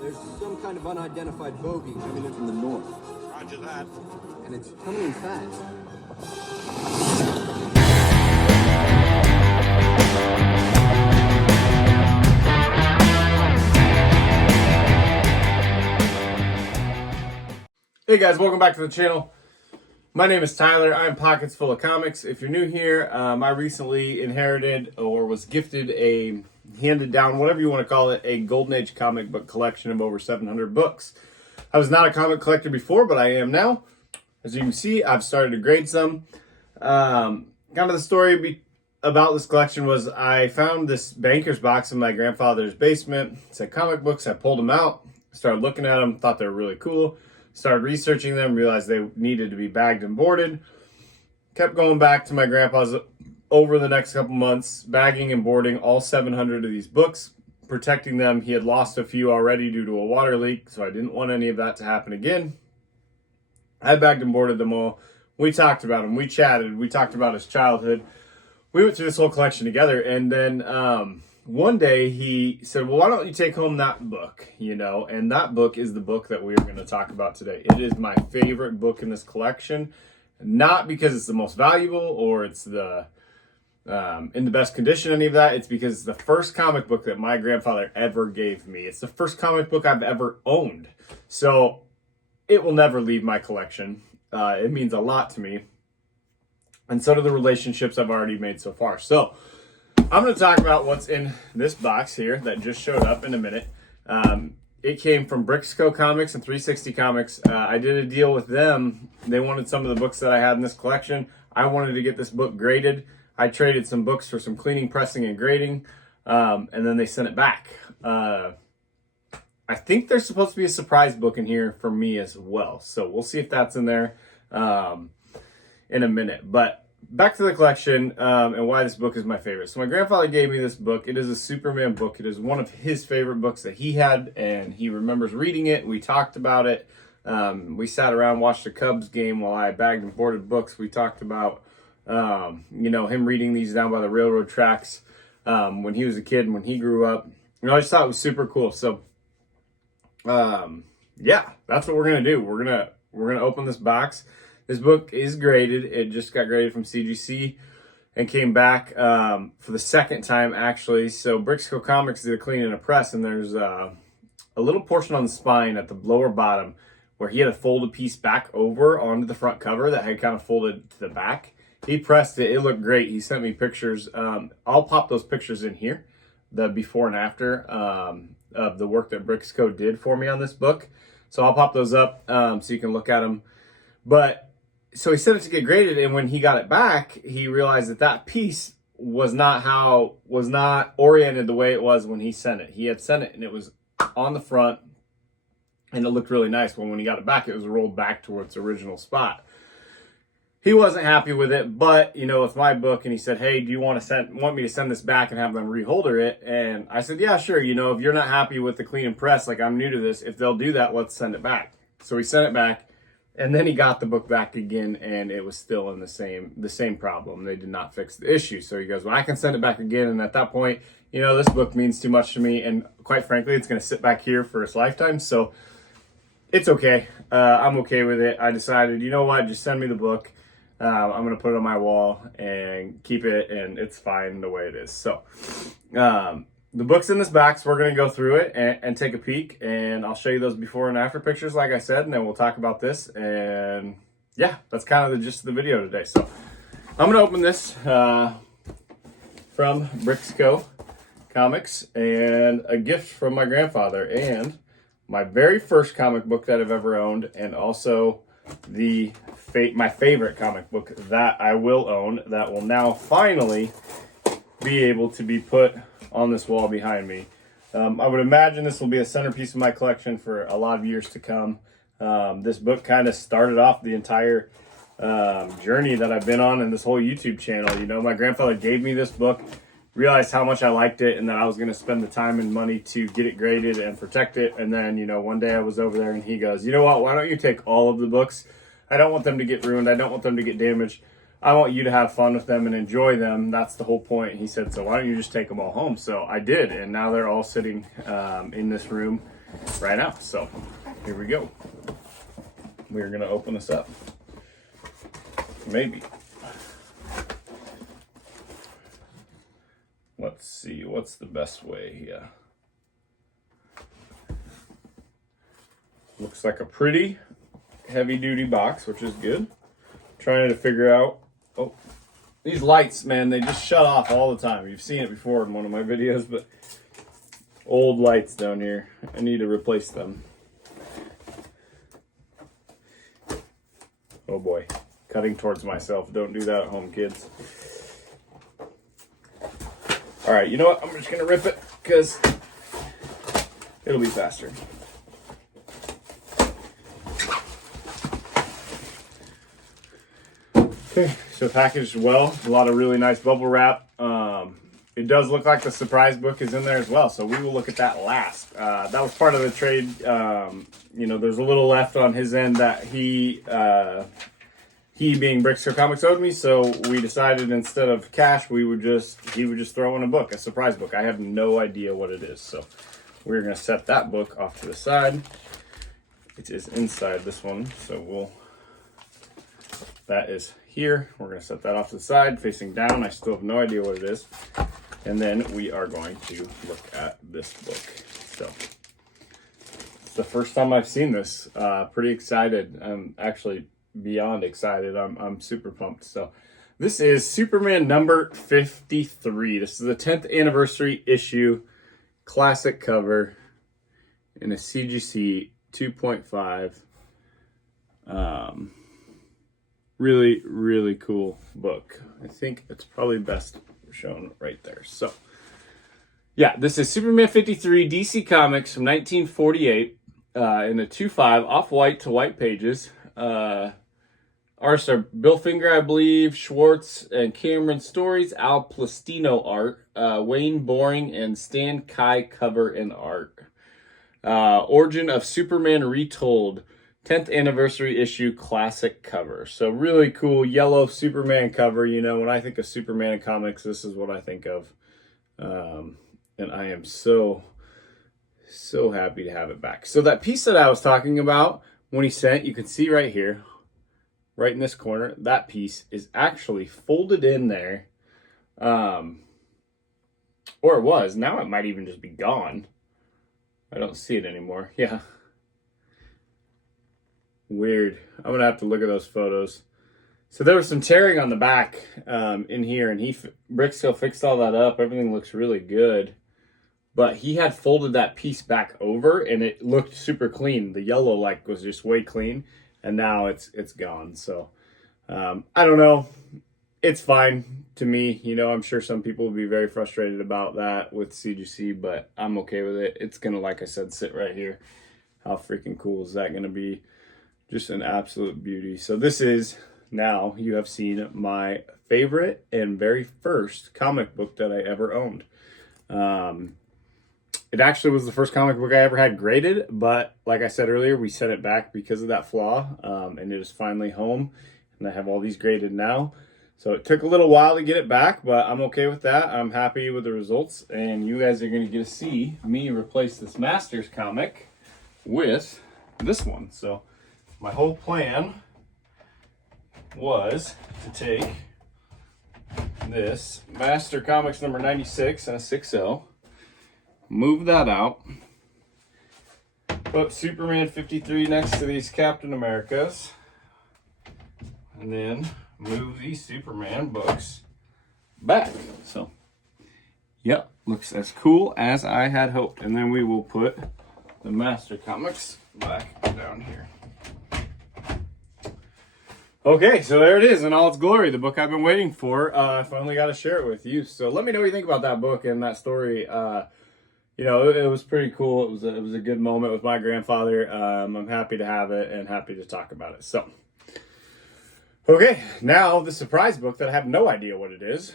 There's some kind of unidentified bogey coming in from the north. Roger that. And it's coming in fast. Hey guys, welcome back to the channel. My name is Tyler. I'm Pockets Full of Comics. If you're new here, I recently inherited or was gifted handed down, whatever you want to call it, a Golden Age comic book collection of over 700 books. I was not a comic collector before, but I am now. As you can see, I've started to grade some. Kind of the story about this collection was I found this banker's box in my grandfather's basement. It said comic books. I pulled them out, started looking at them, thought they were really cool. Started researching them, realized they needed to be bagged and boarded. Kept going back to my grandpa's over the next couple months, bagging and boarding all 700 of these books, protecting them. He had lost a few already due to a water leak, so I didn't want any of that to happen again. I bagged and boarded them all. We talked about them. We chatted. We talked about his childhood. We went through this whole collection together, and then one day he said, well, why don't you take home that book, and that book is the book that we're going to talk about today. It is my favorite book in this collection, not because it's the most valuable or it's the in the best condition, any of that. It's because it's the first comic book that my grandfather ever gave me. It's the first comic book I've ever owned. So it will never leave my collection. It means a lot to me. And so do the relationships I've already made so far. So I'm going to talk about what's in this box here that just showed up in a minute. It came from Brixco Comics and 360 Comics. I did a deal with them. They wanted some of the books that I had in this collection. I wanted to get this book graded. I traded some books for some cleaning, pressing, and grading, and then they sent it back. I think there's supposed to be a surprise book in here for me as well. So we'll see if that's in there in a minute. But back to the collection and why this book is my favorite. So my grandfather gave me this book. It is a Superman book. It is one of his favorite books that he had, and he remembers reading it. We talked about it. We sat around, watched a Cubs game while I bagged and boarded books. We talked about, him reading these down by the railroad tracks when he was a kid and when he grew up. I just thought it was super cool. So, yeah, that's what we're going to do. We're going to open this box. This book is graded. It just got graded from CGC and came back for the second time, actually. So Brixco Comics did a clean and a press, and there's a little portion on the spine at the lower bottom where he had to fold a piece back over onto the front cover that had kind of folded to the back. He pressed it. It looked great. He sent me pictures. I'll pop those pictures in here, the before and after of the work that Brixco did for me on this book. So I'll pop those up so you can look at them. But so he sent it to get graded, and when he got it back, he realized that piece was not oriented the way it was when he sent it. He had sent it, and it was on the front, and it looked really nice. When he got it back, it was rolled back to its original spot. He wasn't happy with it, but it's my book, and he said, "Hey, do you want me to send this back and have them reholder it?" And I said, "Yeah, sure. If you're not happy with the clean and press, like I'm new to this, if they'll do that, let's send it back." So he sent it back. And then he got the book back again, and it was still in the same problem. They did not fix the issue. So he goes, well, I can send it back again. And at that point, this book means too much to me. And quite frankly, it's going to sit back here for its lifetime. So it's okay. I'm okay with it. I decided, you know what, just send me the book. I'm going to put it on my wall and keep it, and it's fine the way it is. So the book's in this box. We're going to go through it and take a peek, and I'll show you those before and after pictures, like I said, and then we'll talk about this. And yeah, that's kind of the gist of the video today. So I'm going to open this from Brixco Comics, and a gift from my grandfather, and my very first comic book that I've ever owned, and also my favorite comic book that I will own, that will now finally be able to be put on this wall behind me. I would imagine this will be a centerpiece of my collection for a lot of years to come. This book kind of started off the entire journey that I've been on in this whole YouTube channel. My grandfather gave me this book, realized how much I liked it, and that I was going to spend the time and money to get it graded and protect it. And then, one day I was over there and he goes, you know what, why don't you take all of the books? I don't want them to get ruined. I don't want them to get damaged. I want you to have fun with them and enjoy them. That's the whole point. He said, so why don't you just take them all home? So I did, and now they're all sitting in this room right now. So here we go. We're gonna open this up. Maybe. Let's see, what's the best way here? Looks like a pretty heavy duty box, which is good. Trying to figure out, oh, these lights, man, they just shut off all the time. You've seen it before in one of my videos, but old lights down here. I need to replace them. Oh boy, cutting towards myself. Don't do that at home, kids. All right, you know what? I'm just gonna rip it because it'll be faster. Okay, so packaged well, a lot of really nice bubble wrap. It does look like the surprise book is in there as well, so we will look at that last. That was part of the trade. You know, there's a little left on his end that he being Brickskill Comics owed me, so we decided instead of cash, he would just throw in a book, a surprise book. I have no idea what it is, so we're gonna set that book off to the side. It is inside this one, so that is here. We're gonna set that off to the side, facing down. I still have no idea what it is. And then we are going to look at this book. So it's the first time I've seen this. Pretty excited. I'm actually beyond excited. I'm super pumped. So this is Superman number 53. This is the 10th anniversary issue, classic cover in a CGC 2.5. Really, really cool book. I think it's probably best shown right there. So yeah, this is Superman 53 DC Comics from 1948 in a 2.5 off-white to white pages. Artists are Bill Finger, I believe, Schwartz and Cameron Stories, Al Plastino art, Wayne Boring and Stan Kai cover and art. Origin of Superman Retold, 10th anniversary issue classic cover. So really cool yellow Superman cover. You know, when I think of Superman in comics, this is what I think of. And I am so happy to have it back. So that piece that I was talking about when he sent, you can see right here, right in this corner, that piece is actually folded in there. Or it was. Now it might even just be gone. I don't see it anymore. Yeah. Weird. I'm going to have to look at those photos. So there was some tearing on the back in here, and Brickskill fixed all that up. Everything looks really good. But he had folded that piece back over, and it looked super clean. The yellow was just way clean, and now it's gone. So I don't know. It's fine to me. You know, I'm sure some people will be very frustrated about that with CGC, but I'm okay with it. It's going to, like I said, sit right here. How freaking cool is that going to be? Just an absolute beauty. So this is, now you have seen my favorite and very first comic book that I ever owned. It actually was the first comic book I ever had graded, but like I said earlier, we sent it back because of that flaw, and it is finally home, and I have all these graded now. So it took a little while to get it back, but I'm okay with that. I'm happy with the results, and you guys are going to get to see me replace this Masters comic with this one. So my whole plan was to take this Master Comics number 96 and a 6L, move that out, put Superman 53 next to these Captain Americas, and then move these Superman books back. So, yep, looks as cool as I had hoped. And then we will put the Master Comics back down here. Okay, so there it is in all its glory, the book I've been waiting for. I finally got to share it with you. So let me know what you think about that book and that story. You know, it was pretty cool. It was a good moment with my grandfather. I'm happy to have it and happy to talk about it. So, okay, now the surprise book that I have no idea what it is.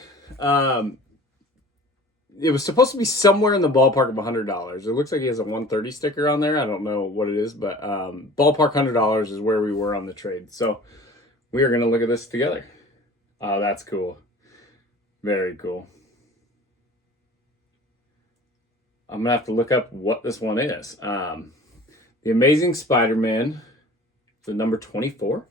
It was supposed to be somewhere in the ballpark of $100. It looks like he has a 130 sticker on there. I don't know what it is, but ballpark $100 is where we were on the trade. So we are going to look at this together. Oh, that's cool. Very cool. I'm gonna have to look up what this one is. The Amazing Spider-Man, the number 24.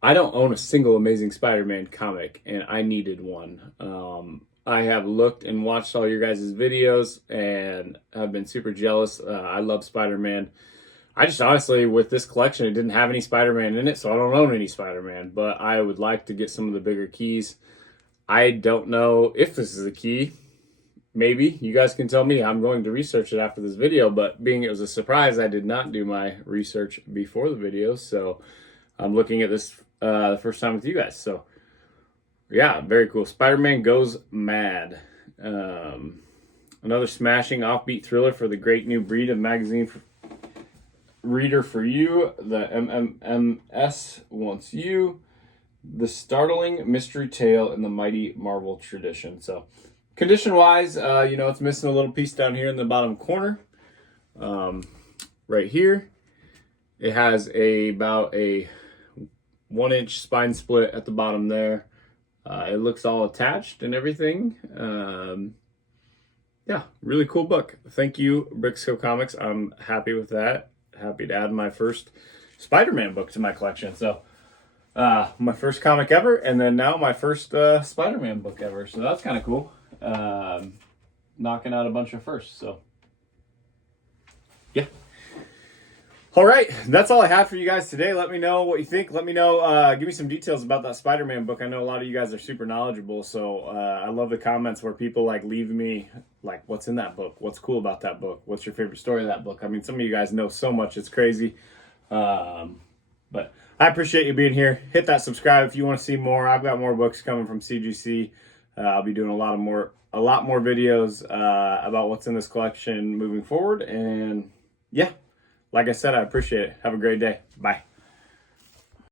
I don't own a single Amazing Spider-Man comic, and I needed one. I have looked and watched all your guys' videos, and I've been super jealous. I love Spider-Man. I just honestly, with this collection, it didn't have any Spider-Man in it, so I don't own any Spider-Man, but I would like to get some of the bigger keys. I don't know if this is a key. Maybe. You guys can tell me. I'm going to research it after this video, but being it was a surprise, I did not do my research before the video, so I'm looking at this the first time with you guys. So, yeah, very cool. Spider-Man Goes Mad. Another smashing offbeat thriller for the great new breed of magazine reader for you. The MMMS wants you. The startling mystery tale in the mighty Marvel tradition. So, condition-wise, it's missing a little piece down here in the bottom corner. Right here. It has about a 1-inch spine split at the bottom there. It looks all attached and everything. Yeah, really cool book. Thank you, Bricksco Comics. I'm happy with that. Happy to add my first Spider-Man book to my collection. So, my first comic ever, and then now my first Spider-Man book ever. So that's kind of cool. Knocking out a bunch of firsts. So, yeah. All right, that's all I have for you guys today. Let me know what you think. Let me know, give me some details about that Spider-Man book. I know a lot of you guys are super knowledgeable, so I love the comments where people leave me what's in that book? What's cool about that book? What's your favorite story of that book? I mean, some of you guys know so much, it's crazy. But I appreciate you being here. Hit that subscribe if you want to see more. I've got more books coming from CGC. I'll be doing a lot more videos about what's in this collection moving forward. And yeah. Like I said, I appreciate it. Have a great day. Bye.